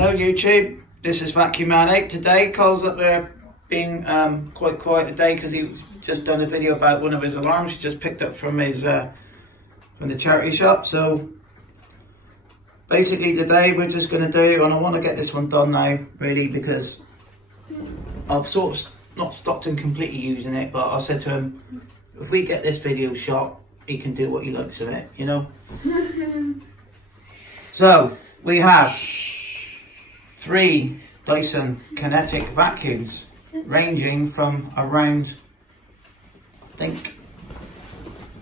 Hello YouTube, this is Vacuumatic. Today Cole's up there being quite quiet today because he's just done a video about one of his alarms he just picked up from his from the charity shop. So basically today we're just going to do, and I want to get this one done now really because I've sort of not stopped him completely using it, but I said to him, if we get this video shot, he can do what he likes of it, you know. So we have 3 Dyson Kinetic vacuums ranging from around, I think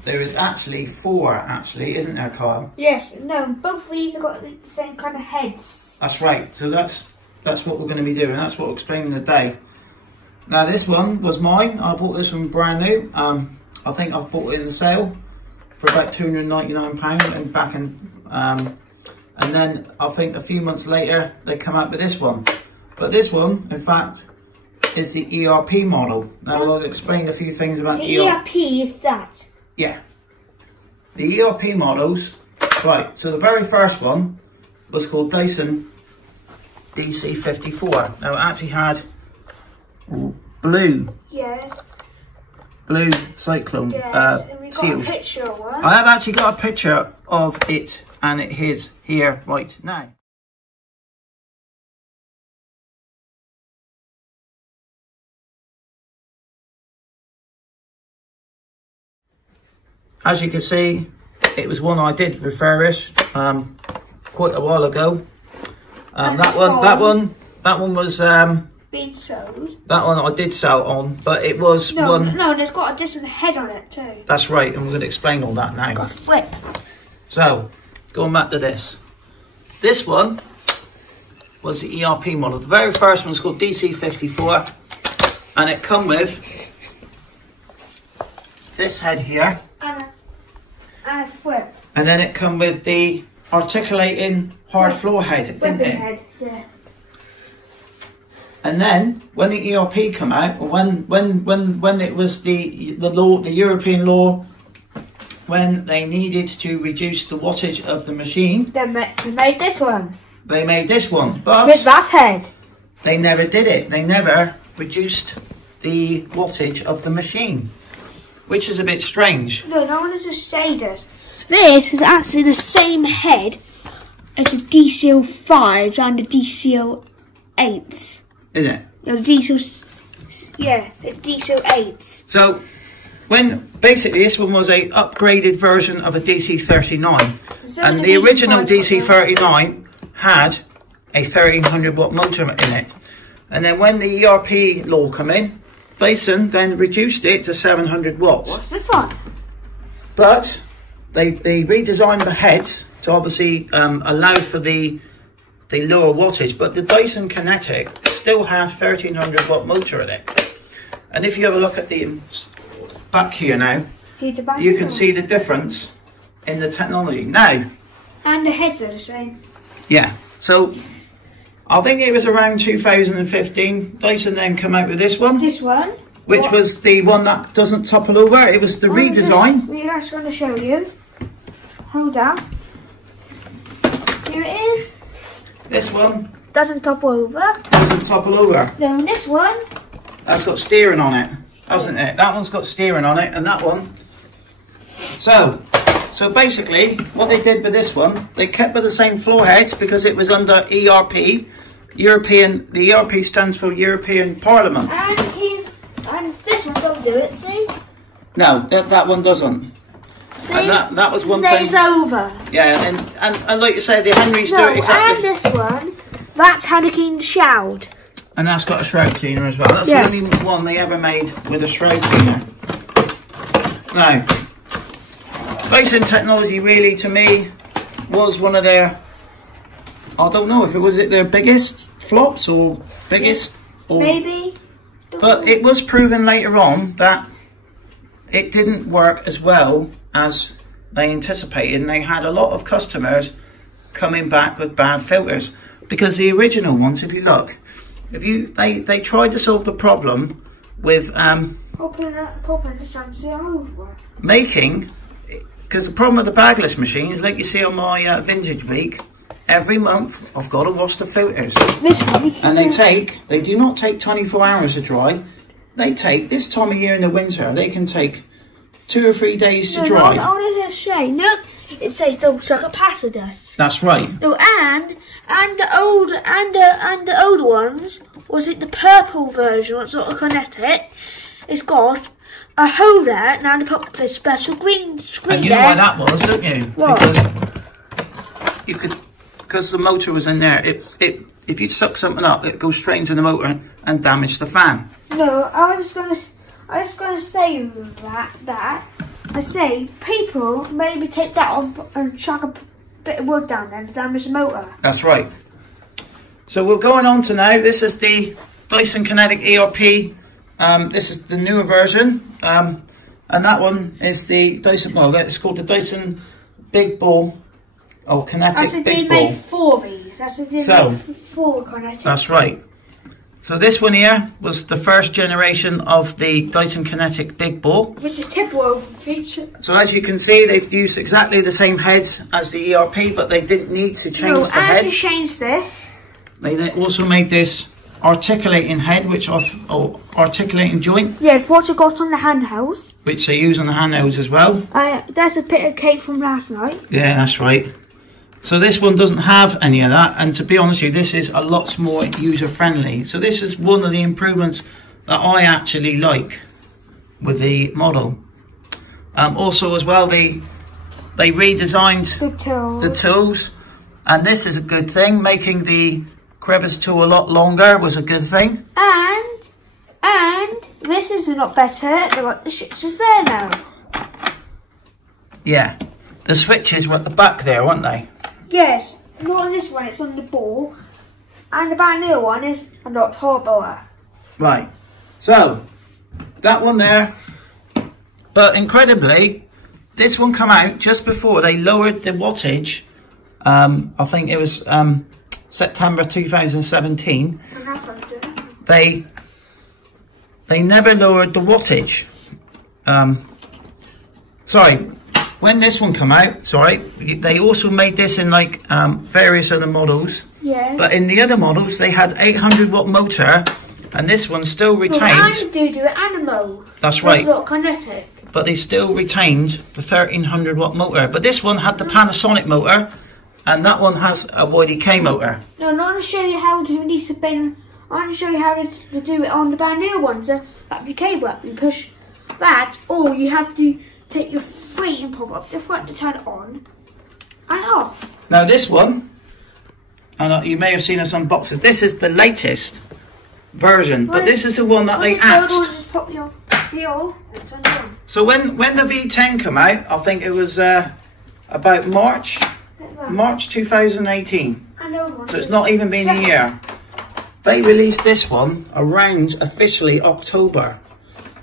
there is actually 4 actually, isn't there, Kyle? Yes, no, both of these have got the same kind of heads. That's right, so that's what we're going to be doing, that's what we're explaining today. Now this one was mine, I bought this one brand new. I think I've bought it in the sale for about £299 and back in, and then I think a few months later they come out with this one. But this one, in fact, is the ERP model. Now I'll explain a few things about the ERP is that? Yeah. The ERP models, right, so the very first one was called Dyson DC54. Now it actually had blue. Yes. Blue cyclone and we got seals. a picture of one. I have actually got a picture of it, and it is here right now. As you can see, it was one I did refurbish quite a while ago. That one was being sold. That one I did sell on, but it was one. No, and it's got a different head on it too. That's right, and we're going to explain all that now. Got a flip. So, going back to this. This one was the ERP model. The very first one's called DC54, and it come with this head here. And a flip. And then it come with the articulating hard floor head, didn't it? Head, yeah. And then when the ERP come out, or when it was the law, the European law, when they needed to reduce the wattage of the machine, They made this one. They made this one, but with that head. They never did it. They never reduced the wattage of the machine, which is a bit strange. No, no one has just said this. This is actually the same head as the DC05s and the DC08s. Is it? No, the DC08s. So, when basically this one was a upgraded version of a DC39, So and the original DC39 had a 1300 watt motor in it, and then when the ERP law come in, Dyson then reduced it to 700 watts. What's this one? But they redesigned the heads to obviously allow for the lower wattage, but the Dyson Kinetic still has 1300 watt motor in it. And if you have a look at the back here now, you can see the difference in the technology now. And the heads are the same. Yeah, so I think it was around 2015, Dyson then come out with this one. This one? Which was the one that doesn't topple over. It was the redesign. We're actually going to show you. Hold on. Here it is. This one doesn't topple over. Doesn't topple over. No, this one. That's got steering on it, hasn't it? That one's got steering on it, and that one. So basically, what they did with this one, they kept with the same floor heads because it was under ERP. The ERP stands for European Parliament. And this one don't do it, see? No, that one doesn't. See? And that was one thing. It's over. Yeah, and like you say, the Henrys do it exactly. And this one, that's how they clean the shroud. And that's got a shroud cleaner as well. That's the only one they ever made with a shroud cleaner. Now, Dyson technology really, to me, was one of their, I don't know if it was their biggest flops or biggest. Or, maybe. But it was proven later on that it didn't work as well as they anticipated, and they had a lot of customers coming back with bad filters because the original ones, if you look, they tried to solve the problem with making, because the problem with the bagless machine is, like you see on my vintage week, every month I've got to wash the filters. This one. And they do not take 24 hours to dry. They take, this time of year in the winter, they can take 2 or 3 days to dry. No, I say, look, it says double suck capacitors. That's right. No, and the old ones, was it the purple version, what's sort of Kinetic? It's got a hole there, now they put this special green screen and you know why that was, don't you? What? Because the motor was in there. If you suck something up, it goes straight into the motor and damage the fan. No, I was gonna say that. I say people maybe take that on and chuck a bit of wood down there to damage the motor. That's right. So we're going on to now. This is the Dyson Kinetic ERP. This is the newer version, and that one is the Dyson. Well, it's called the Dyson Big Ball. Oh, Kinetic Big Ball. They made 4 of these. That's what they made 4 Kinetics. That's right. So this one here was the first generation of the Dyson Kinetic Big Ball. With the tip over feature. So as you can see, they've used exactly the same heads as the ERP, but they didn't need to change the heads. And to change this. They also made this articulating head, articulating joint. Yeah, what I got on the handhelds. Which they use on the handhelds as well. That's a bit of cake from last night. Yeah, that's right. So this one doesn't have any of that, and to be honest with you, this is a lot more user-friendly. So this is one of the improvements that I actually like with the model. Also as well, they redesigned the tools, and this is a good thing. Making the crevice tool a lot longer was a good thing. And this is a lot better. They've got the switches there now. Yeah, the switches were at the back there, weren't they? Yes, not on this one, it's on the ball. And the brand new one is a lot turbo. Right, so that one there. But incredibly, this one come out just before they lowered the wattage. I think it was September 2017. And that's what I'm They doing. never lowered the wattage. Sorry. When this one come out, they also made this in like various other models. Yeah. But in the other models, they had 800 watt motor, and this one still retained. And do it animal. That's right. It's not Kinetic. But they still retained the 1300 watt motor. But this one had the Panasonic motor, and that one has a YDK motor. No, I'm not going to show you how to release a bin. I'm going to show you how to do it on the brand new ones. That the cable up, you push that, or you have to take your feet and pop up the front to turn it on and off. Now this one, and you may have seen us unbox it, this is the latest version, but this is the one that they axed. Just pop your on and turn it on. So when the V10 came out, I think it was about March 2018. So it's not even been a year. They released this one around officially October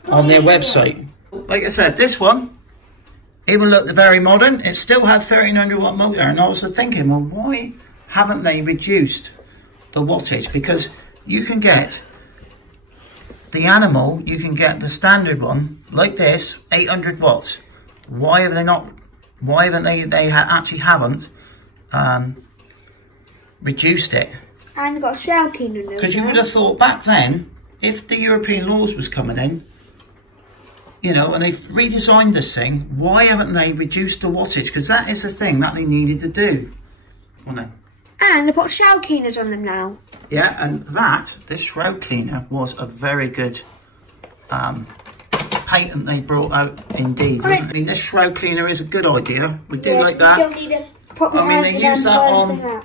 on their website. Like I said, this one, even looked very modern. It still had 1300 watt motor, and I was thinking, well, why haven't they reduced the wattage? Because you can get the Animal, you can get the standard one like this, 800 watts. Why have they not? Why haven't they actually haven't reduced it? And got a shell keen in there. Because you would have thought back then, if the European laws was coming in, you know, and they've redesigned this thing, why haven't they reduced the wattage? Because that is the thing that they needed to do. Well, no. And they put shroud cleaners on them now. Yeah, and this shroud cleaner was a very good patent they brought out indeed. Wasn't it? I mean, this shroud cleaner is a good idea. We do like that. You don't need to put I mean, they use that on.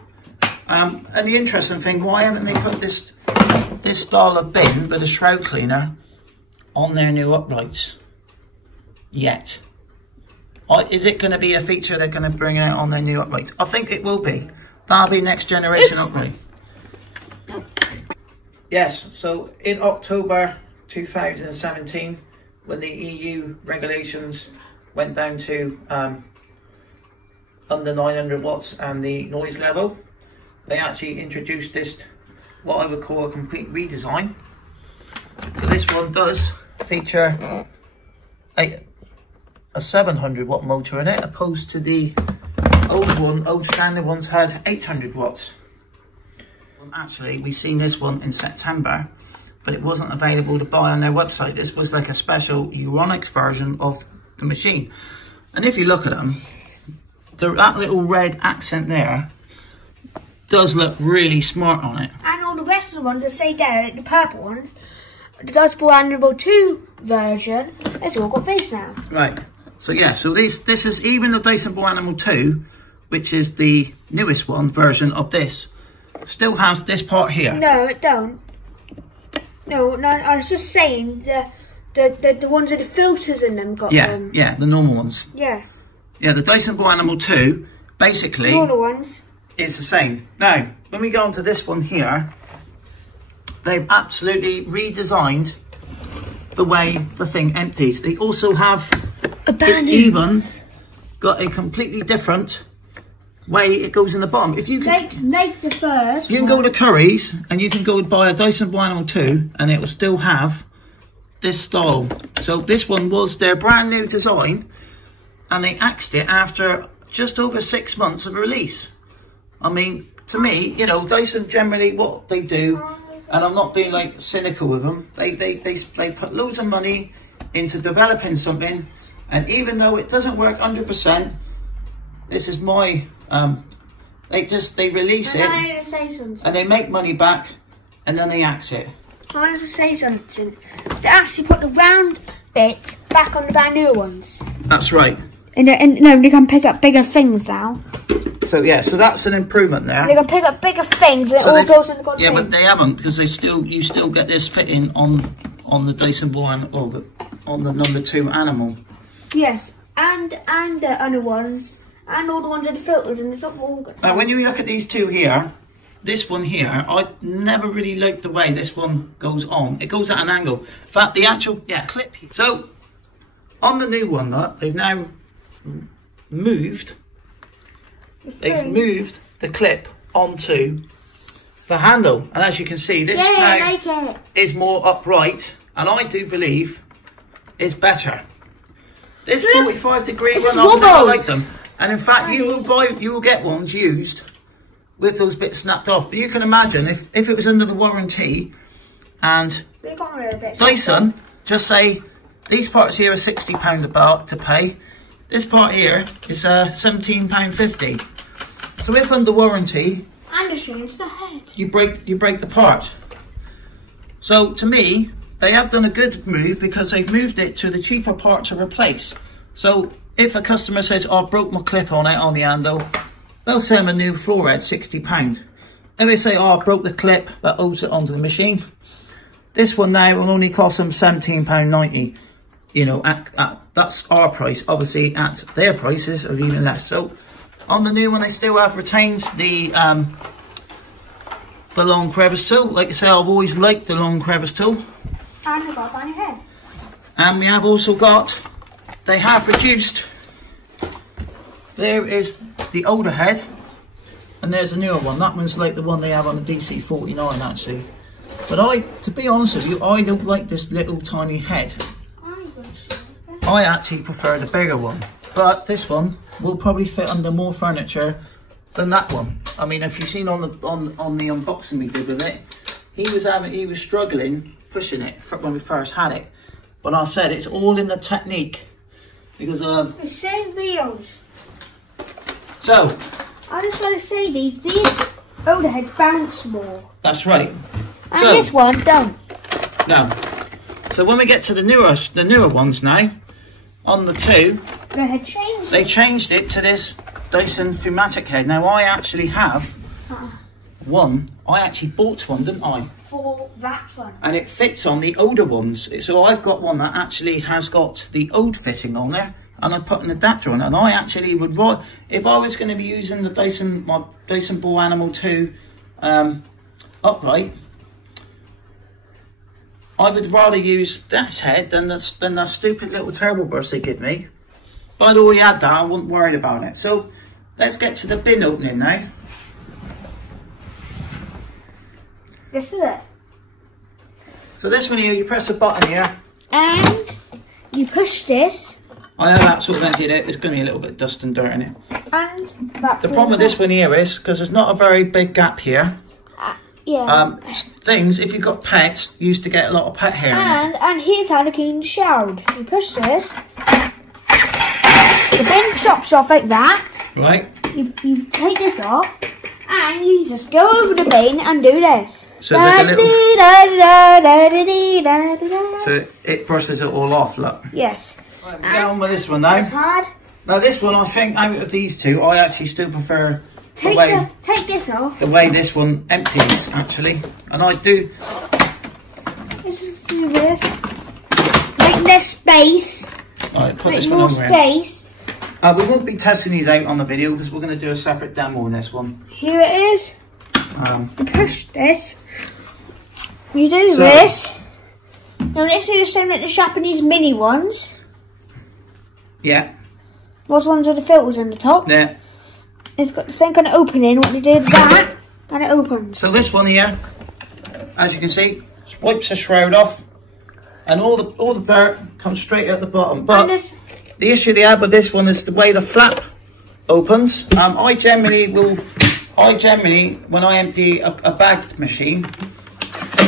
And the interesting thing, why haven't they put this style of bin with a shroud cleaner on their new uprights yet? Is it going to be a feature they're going to bring out on their new uprights? I think it will be. That'll be next generation upright. Yes, so in October 2017, when the EU regulations went down to under 900 watts and the noise level, they actually introduced this, what I would call a complete redesign. So this one does feature a 700 watt motor in it, opposed to the old standard ones had 800 watts. Well, actually, we seen this one in September, but it wasn't available to buy on their website. This was like a special Euronics version of the machine. And if you look at them, that little red accent there does look really smart on it. And all the rest of the ones that say there, like the purple ones, the Dyson Animal 2 version, it's all got this now. Right. So yeah, so this is even the Dyson Animal 2, which is the newest one version of this, still has this part here. No, it don't. No, I was just saying the ones with the filters in them got them. Yeah, the normal ones. Yeah. Yeah, the Dyson Animal 2, basically, Normal ones. It's the same. Now, when we go on to this one here, they've absolutely redesigned the way the thing empties. They also have even got a completely different way it goes in the bottom. If you can make the first. You can go to Curry's and you can go buy a Dyson Animal 2 and it will still have this style. So this one was their brand new design and they axed it after just over 6 months of release. I mean, to me, you know, Dyson generally what they do, and I'm not being like cynical with them, they put loads of money into developing something, and even though it doesn't work 100%, this is my they release it and they make money back and then they axe it. I wanted to say something. They actually put the round bit back on the brand new ones. That's right. And no, they can pick up bigger things now. So yeah, so that's an improvement there. They can pick up bigger things and so it all goes in the thing. But they haven't, because you still get this fitting on the Dyson Boy or on the number 2 Animal. Yes, and the other ones, and all the ones that are filtered, and it's all good. Now, when you look at these two here, this one here, I never really liked the way this one goes on. It goes at an angle. In fact, the actual clip here. So on the new one, they've now moved. They've moved the clip onto the handle, and as you can see, this now is more upright, and I do believe is better. This 45-degree one, I've never liked them, and in fact, you will get ones used with those bits snapped off. But you can imagine if it was under the warranty, and Dyson just say these parts here are £60 to pay. This part here is £17.50. So if under warranty, and change the head, you break the part. So to me, they have done a good move because they've moved it to the cheaper part to replace. So if a customer says, "Oh, I broke my clip on it on the handle," they'll send them a new floor head, £60. If they say, "Oh, I broke the clip that holds it onto the machine," this one now will only cost them £17.90. You know, that's our price. Obviously, at their prices are even less. So on the new one, they still have retained the long crevice tool. Like I say, I've always liked the long crevice tool. And I got on your head. And we have also got, they have reduced. There is the older head, and there's a newer one. That one's like the one they have on the DC49 actually. But to be honest with you, I don't like this little tiny head. I actually prefer the bigger one, but this one will probably fit under more furniture than that one. I mean, if you've seen on the unboxing we did with it, he was struggling pushing it when we first had it. But I said it's all in the technique because the same wheels. So I just want to say these older heads bounce more. That's right. And this one don't. No. So when we get to the newer ones now, on the 2, they changed it to this Dyson Kinetic head. Now I actually have one. I actually bought one, didn't I? For that one. And it fits on the older ones. So I've got one that actually has got the old fitting on there, and I put an adapter on it. And I actually would, if I was going to be using the my Dyson Animal 2 upright, I would rather use that head than that stupid little turbo burst they give me. But I'd already had that, I wasn't worried about it. So let's get to the bin opening now. This is it. So this one here, you press the button here. And you push this. I know that's what that did it. There's going to be a little bit of dust and dirt in it. And the problem with this one here is, because there's not a very big gap here. Yeah. Things, if you've got pets, you used to get a lot of pet hair. And here's how to clean the shroud. You push this. The bin chops off like that. Right. You take this off. And you just go over the bin and do this. So so it brushes it all off, look. Yes. Right, we'll get on with this one now. It's hard. Now this one, I think out of these two, I actually still prefer Take this off. the way this one empties, actually. And I do. Let's just do this. Make less space. Right, put Make this one more over here. space. We won't be testing these out on the video because we're going to do a separate demo on this one. Here it is. You push this. You do So- this. Now this is the same like the Japanese mini ones. Yeah. Those ones are the filters on the top. There. It's got the same kind of opening. What you did that, and it opens. So this one here, as you can see, wipes the shroud off, and all the dirt comes straight out the bottom. But the issue they have with this one is the way the flap opens. I generally, when I empty a bagged machine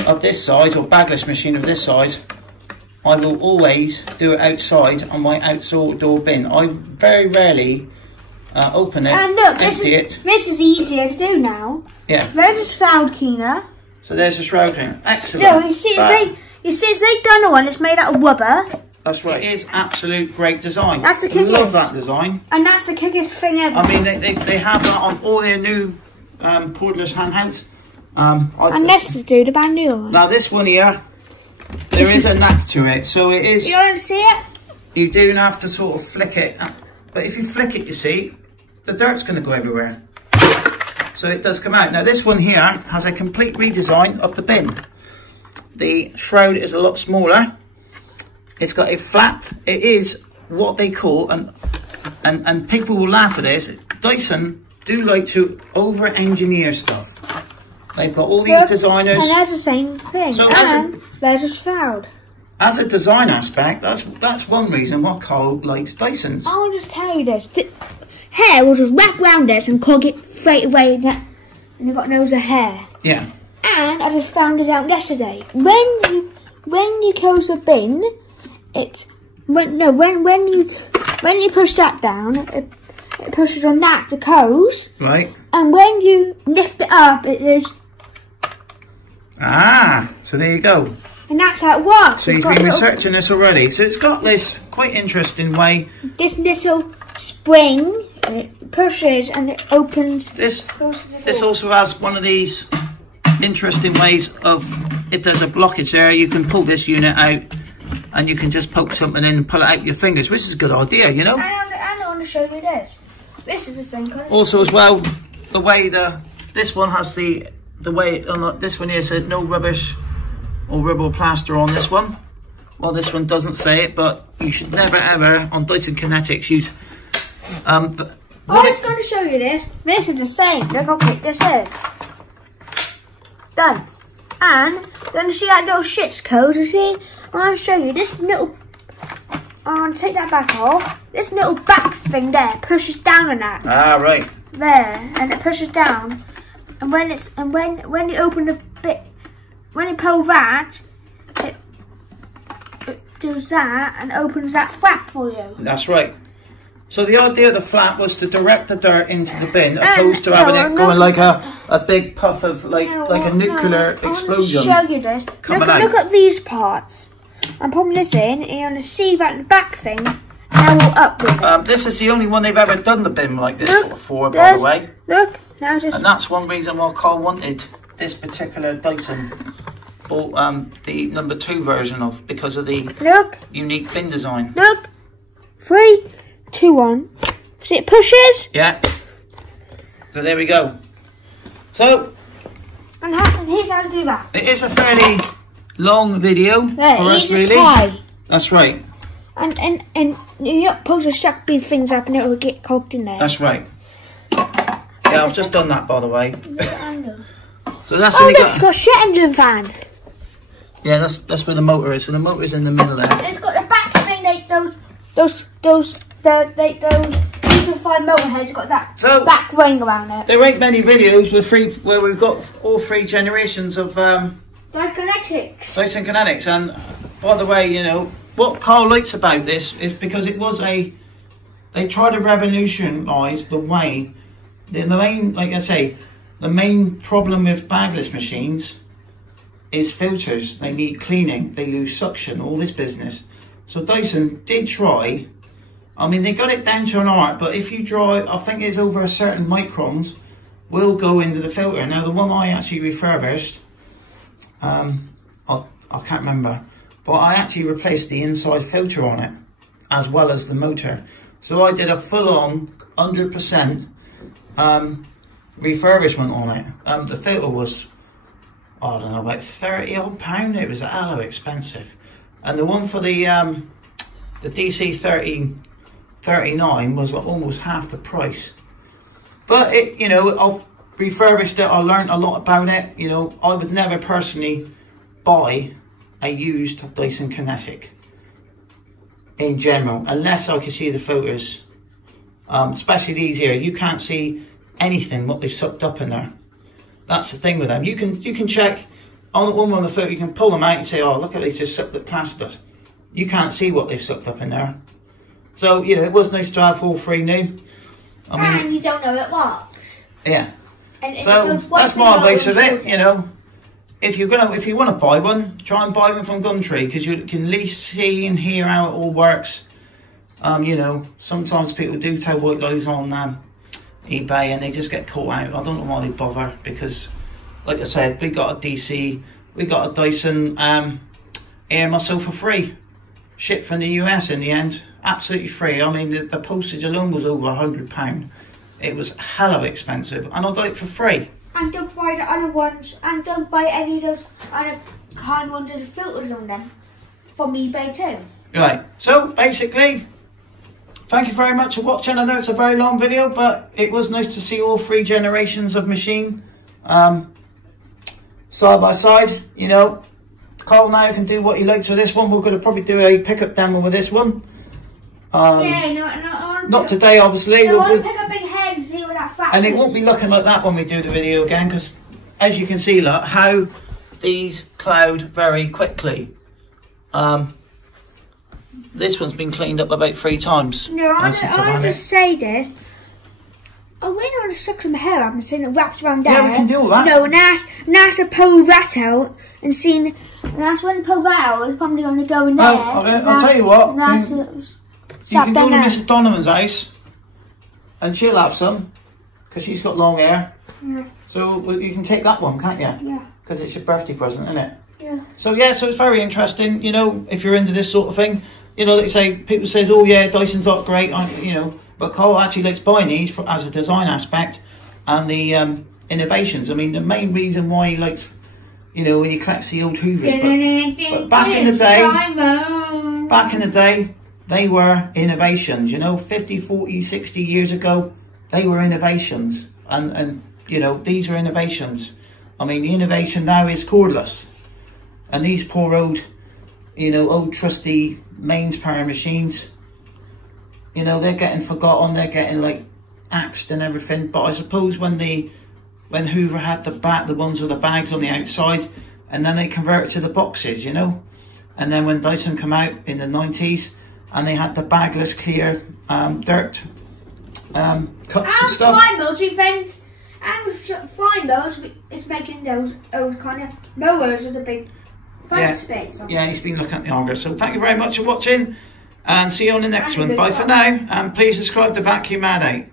of this size, or bagless machine of this size, I will always do it outside on my outdoor bin. I very rarely open it, and look, empty it. This is easier to do now. Yeah. There's a shroud cleaner. So there's a shroud cleaner. Excellent. No, you see, they've done one. It's made out of rubber. That's right. It is absolute great design. That's the quickest. Love that design. And that's the quickest thing ever. I mean, they have that on all their new cordless handhelds. And let's do the brand new one. Now this one here, there is a knack to it. So it is. You want to see it? You do have to sort of flick it. But if you flick it, you see, the dirt's going to go everywhere. So it does come out. Now this one here has a complete redesign of the bin. The shroud is a lot smaller. It's got a flap. It is what they call, and people will laugh at this, Dyson do like to over-engineer stuff. They've got all these designers. And there's the same thing. So there's a shroud. As a design aspect, that's one reason why Carl likes Dysons. I'll just tell you this. The hair will just wrap around this and clog it straight away. And you've got loads of hair. Yeah. And I just found it out yesterday. When you close the bin, when you push that down, it pushes on that to close. Right. And when you lift it up, it is. So there you go. And that's how it works. So you've been researching this already. So it's got this quite interesting way. This little spring, and it pushes and it opens. This also has one of these interesting ways of, if there's a blockage there, you can pull this unit out and you can just poke something in and pull it out with your fingers, which is a good idea, you know. And I want to show you this. This is the same kind of. Also as well, the way this one has the way, this one here says no rubbish or rubber plaster on this one. Well, this one doesn't say it, but you should never ever on Dyson Kinetics use. I was going to show you this. This is the same. Look how quick this is. Done. And then you see that little shit's code. You see, I want to show you this little. I want to take that back off. This little back thing there pushes down on that. Right. There, and it pushes down. And when you open the bit, when you pull that, it does that and opens that flap for you. That's right. So the idea of the flap was to direct the dirt into the bin, opposed to having it going like a big puff of like a nuclear explosion. I want to show you this. Look at these parts. I'm putting this in, and you're going to see that the back thing now will up with it. This is the only one they've ever done the bin like this for, by the way. Look, now just. And that's one reason why Carl wanted this particular Dyson, or the number 2 version of, because of the unique bin design. Look, 3, 2, 1. See, it pushes. Yeah. So there we go. So. And here's how to do that. It is a fairly long video for us, really. That's right. And you're not supposed to suck these things up and it will get cooked in there. That's right. Yeah, I've just done that, by the way. So that's it's got a shit engine fan. Yeah, that's where the motor is. So the motor's in the middle there. And it's got the back thing, like those little 5 motor heads got that So, back ring around it. There ain't many videos with where we've got all 3 generations of Dyson Kinetics. Dyson Kinetics. And by the way, you know, what Carl likes about this is because it was they tried to revolutionise the way, the main, like I say, the main problem with bagless machines is filters. They need cleaning, they lose suction, all this business. So Dyson did try, I mean, they got it down to an art, but if you dry, I think it's over a certain microns, will go into the filter. Now the one I actually refurbished, I can't remember, but I actually replaced the inside filter on it, as well as the motor. So I did a full-on 100% refurbishment on it. The filter was, I don't know, about £30 odd. It was a hell of expensive. And the one for the DC39 was almost half the price. But it, you know, I've refurbished it. I learned a lot about it. You know, I would never personally buy a used Dyson Kinetic in general, unless I can see the filters. Especially these here, you can't see anything what they've sucked up in there. That's the thing with them. You can check on the one on the filter. You can pull them out and say, "Oh, look at these just sucked up past us." You can't see what they've sucked up in there. So you know, it was nice to have all 3 new. I mean, and you don't know it works. Yeah. And so that's my advice with it. You know, if you want to buy one, try and buy one from Gumtree, because you can at least see and hear how it all works. You know, sometimes people do tell white lies on eBay and they just get caught out. I don't know why they bother, because like I said, we got a Dyson air muscle for free, shipped from the US in the end, absolutely free. I mean, the postage alone was over £100. It was hella expensive, and I got it for free. And don't buy the other ones, and don't buy any of those other kind ones with the filters on them from eBay too. Right, so basically, thank you very much for watching. I know it's a very long video, but it was nice to see all 3 generations of machine side by side. You know, Carl now can do what he likes with this one. We're going to probably do a pickup demo with this one. Not today, obviously. I want to pick up big head to see what that fat and it won't be looking like that when we do the video again, because as you can see, look how these cloud very quickly. This one's been cleaned up about 3 times. No, I just say this. I went on to suck some hair up and seen it wrapped around there. Yeah, we can do all that. No, now to pull that out and seen. And that's when pull that out, it's probably going to go in there. I'll tell you what. You can go to Mrs. Donovan's house and she'll have some, because she's got long hair. Yeah. So you can take that one, can't you? Yeah. Because it's your birthday present, isn't it? Yeah. So yeah, so it's very interesting, you know, if you're into this sort of thing. You know, like say, people say, oh yeah, Dyson's not great, you know, but Carl actually likes buying these as a design aspect and the innovations. I mean, the main reason why he likes, you know, when he collects the old Hoovers. But back in the day, they were innovations, you know, 50, 40, 60 years ago, they were innovations. And you know, these are innovations. I mean, the innovation now is cordless. And these poor old, you know, old trusty mains power machines, you know, they're getting forgotten, they're getting like axed and everything. But I suppose when Hoover had the ones with the bags on the outside, and then they converted to the boxes, you know. And then when Dyson came out in the 90s, and they had the bagless clear dirt cups and stuff. Fine Mills, we found, and Fine Mills is making those old kind of mowers with the big front bits on. Yeah, he's been looking at the auger. So thank you very much for watching, and see you on the next one. Bye for now, and please subscribe to Vacuum Man 8.